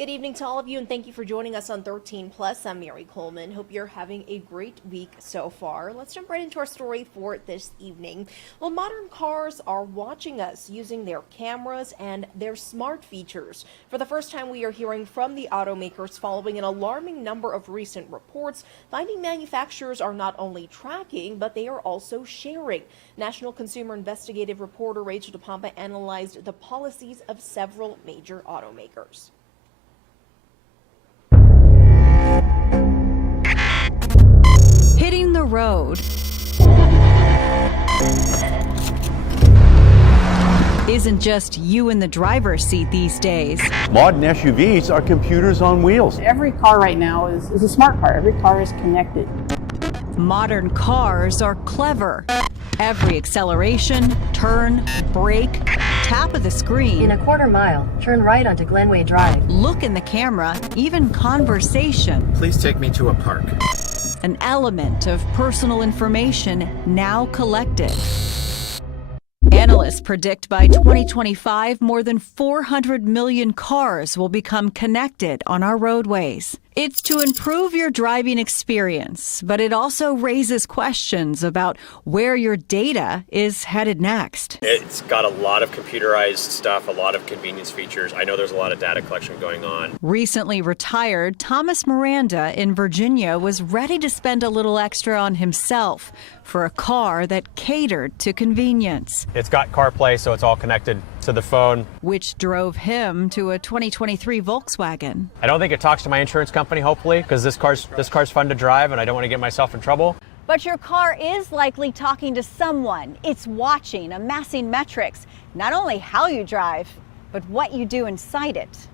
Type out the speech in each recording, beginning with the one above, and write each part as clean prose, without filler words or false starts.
Good evening to all of you, and thank you for joining us on 13 Plus. I'm Mary Coleman. Hope you're having a great week so far. Let's jump right into our story for this evening. Well, modern cars are watching us using their cameras and their smart features. For the first time, we are hearing from the automakers following an alarming number of recent reports, finding manufacturers are not only tracking, but they are also sharing. National Consumer Investigative reporter Rachel DePompa analyzed the policies of several major automakers. Hitting the road isn't just you in the driver's seat these days. Modern SUVs are computers on wheels. Every car right now is a smart car. Every car is connected. Modern cars are clever. Every acceleration, turn, brake, tap of the screen. In a quarter mile, turn right onto Glenway Drive. Look in the camera, even conversation. Please take me to a park. An element of personal information now collected. Analysts predict by 2025, more than 400 million cars will become connected on our roadways. It's to improve your driving experience, but it also raises questions about where your data is headed next. It's got a lot of computerized stuff, a lot of convenience features. I know there's a lot of data collection going on. Recently retired, Thomas Miranda in Virginia was ready to spend a little extra on himself for a car that catered to convenience. It's got CarPlay, so it's all connected to the phone. Which drove him to a 2023 Volkswagen. I don't think it talks to my insurance company, hopefully, because this car's fun to drive and I don't want to get myself in trouble. But your car is likely talking to someone. It's watching, amassing metrics, not only how you drive, but what you do inside it.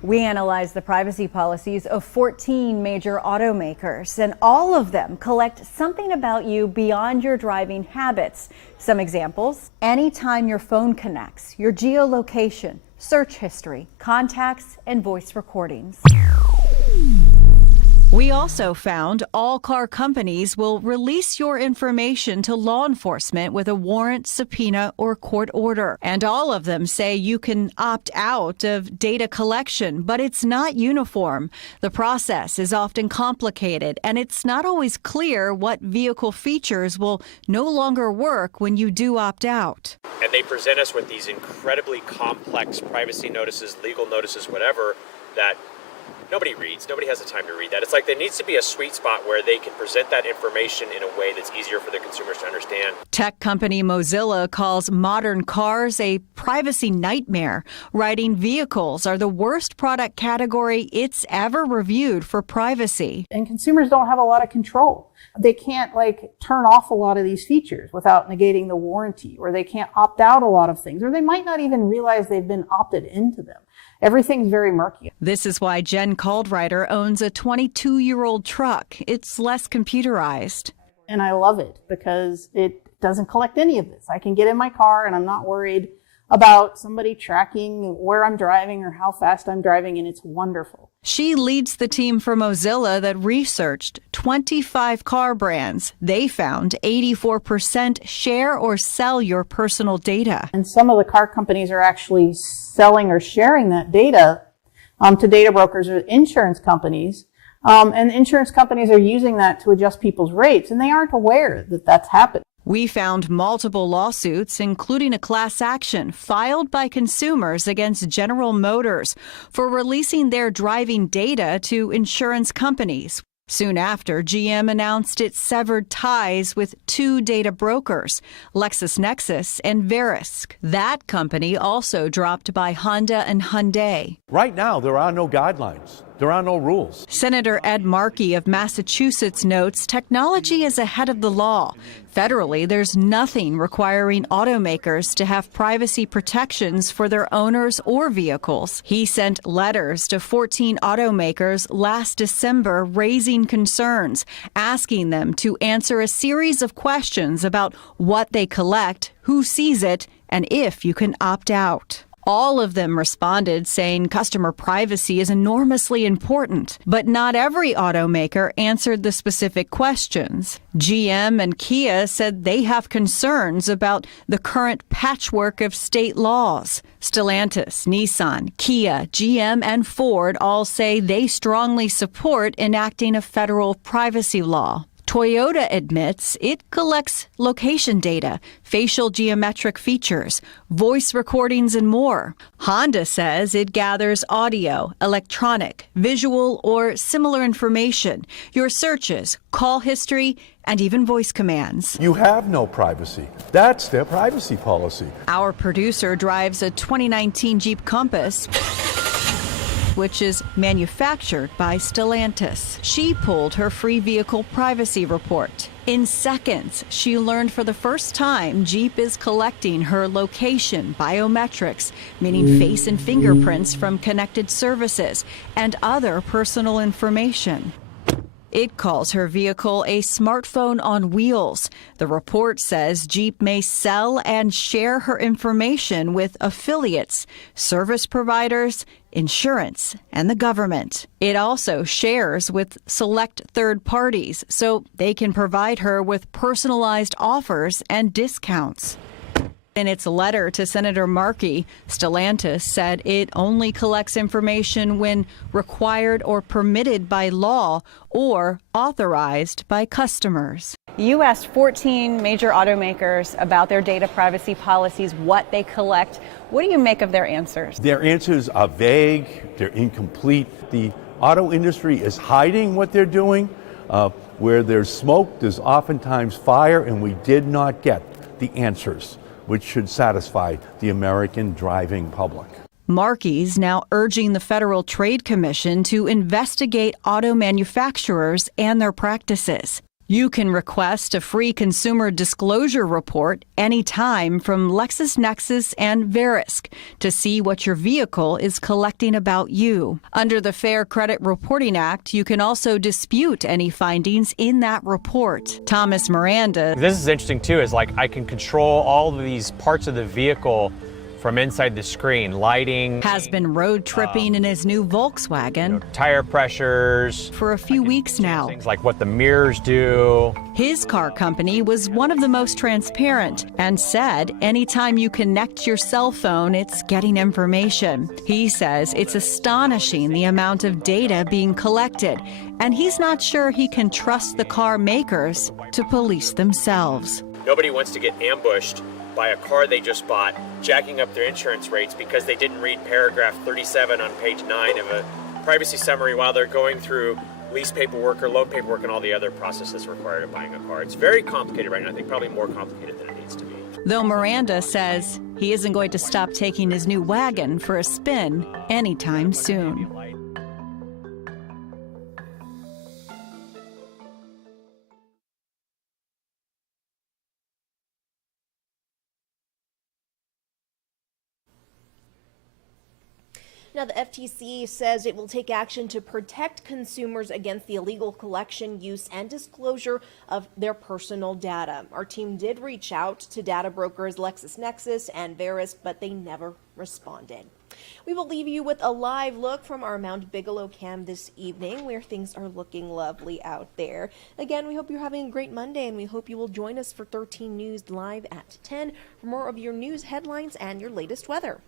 We analyzed the privacy policies of 14 major automakers, and all of them collect something about you beyond your driving habits. Some examples: anytime your phone connects, your geolocation, search history, contacts, and voice recordings. We also found all car companies will release your information to law enforcement with a warrant, subpoena, or court order. And all of them say you can opt out of data collection, but it's not uniform. The process is often complicated, and it's not always clear what vehicle features will no longer work when you do opt out. And they present us with these incredibly complex privacy notices, legal notices, whatever, that nobody reads. Nobody has the time to read that. It's like there needs to be a sweet spot where they can present that information in a way that's easier for the consumers to understand. Tech company Mozilla calls modern cars a privacy nightmare, writing vehicles are the worst product category it's ever reviewed for privacy. And consumers don't have a lot of control. They can't turn off a lot of these features without negating the warranty, or they can't opt out a lot of things, or they might not even realize they've been opted into them. Everything's very murky. This is why Jen Caldwriter owns a 22-year-old truck. It's less computerized. And I love it because it doesn't collect any of this. I can get in my car and I'm not worried about somebody tracking where I'm driving or how fast I'm driving, and it's wonderful. She leads the team for Mozilla that researched 25 car brands. They found 84% share or sell your personal data. And some of the car companies are actually selling or sharing that data to data brokers or insurance companies. And insurance companies are using that to adjust people's rates, and they aren't aware that that's happening. We found multiple lawsuits, including a class action filed by consumers against General Motors for releasing their driving data to insurance companies. Soon after, GM announced it severed ties with two data brokers, LexisNexis and Verisk. That company also dropped by Honda and Hyundai. Right now, there are no guidelines. There are no rules. Senator Ed Markey of Massachusetts notes technology is ahead of the law. Federally, there's nothing requiring automakers to have privacy protections for their owners or vehicles. He sent letters to 14 automakers last December raising concerns, asking them to answer a series of questions about what they collect, who sees it, and if you can opt out. All of them responded saying customer privacy is enormously important, but not every automaker answered the specific questions. GM and Kia said they have concerns about the current patchwork of state laws. Stellantis, Nissan, Kia, GM, and Ford all say they strongly support enacting a federal privacy law. Toyota admits it collects location data, facial geometric features, voice recordings, and more. Honda says it gathers audio, electronic, visual, or similar information, your searches, call history, and even voice commands. You have no privacy. That's their privacy policy. Our producer drives a 2019 Jeep Compass, which is manufactured by Stellantis. She pulled her free vehicle privacy report. In seconds, she learned for the first time Jeep is collecting her location, biometrics, meaning face and fingerprints from connected services, and other personal information. It calls her vehicle a smartphone on wheels. The report says Jeep may sell and share her information with affiliates, service providers, insurance, and the government. It also shares with select third parties so they can provide her with personalized offers and discounts. In its letter to Senator Markey, Stellantis said it only collects information when required or permitted by law or authorized by customers. You asked 14 major automakers about their data privacy policies, what they collect. What do you make of their answers? Their answers are vague, they're incomplete. The auto industry is hiding what they're doing. Where there's smoke, there's oftentimes fire, and we did not get the answers which should satisfy the American driving public. Markey's now urging the Federal Trade Commission to investigate auto manufacturers and their practices. You can request a free consumer disclosure report anytime from LexisNexis and Verisk to see what your vehicle is collecting about you. Under the Fair Credit Reporting Act, you can also dispute any findings in that report. Thomas Miranda. This is interesting too, is like I can control all of these parts of the vehicle from inside the screen, lighting. Has been road tripping in his new Volkswagen. Tire pressures. For a few weeks now. Things like what the mirrors do. His car company was one of the most transparent and said anytime you connect your cell phone, it's getting information. He says it's astonishing the amount of data being collected, and he's not sure he can trust the car makers to police themselves. Nobody wants to get ambushed by a car they just bought, jacking up their insurance rates because they didn't read paragraph 37 on page 9 of a privacy summary while they're going through lease paperwork or loan paperwork and all the other processes required of buying a car. It's very complicated right now. I think probably more complicated than it needs to be. Though Miranda says he isn't going to stop taking his new wagon for a spin anytime soon. Now, the FTC says it will take action to protect consumers against the illegal collection, use, and disclosure of their personal data. Our team did reach out to data brokers LexisNexis and Verisk, but they never responded. We will leave you with a live look from our Mount Bigelow cam this evening, where things are looking lovely out there. Again, we hope you're having a great Monday, and we hope you will join us for 13 News Live at 10 for more of your news headlines and your latest weather.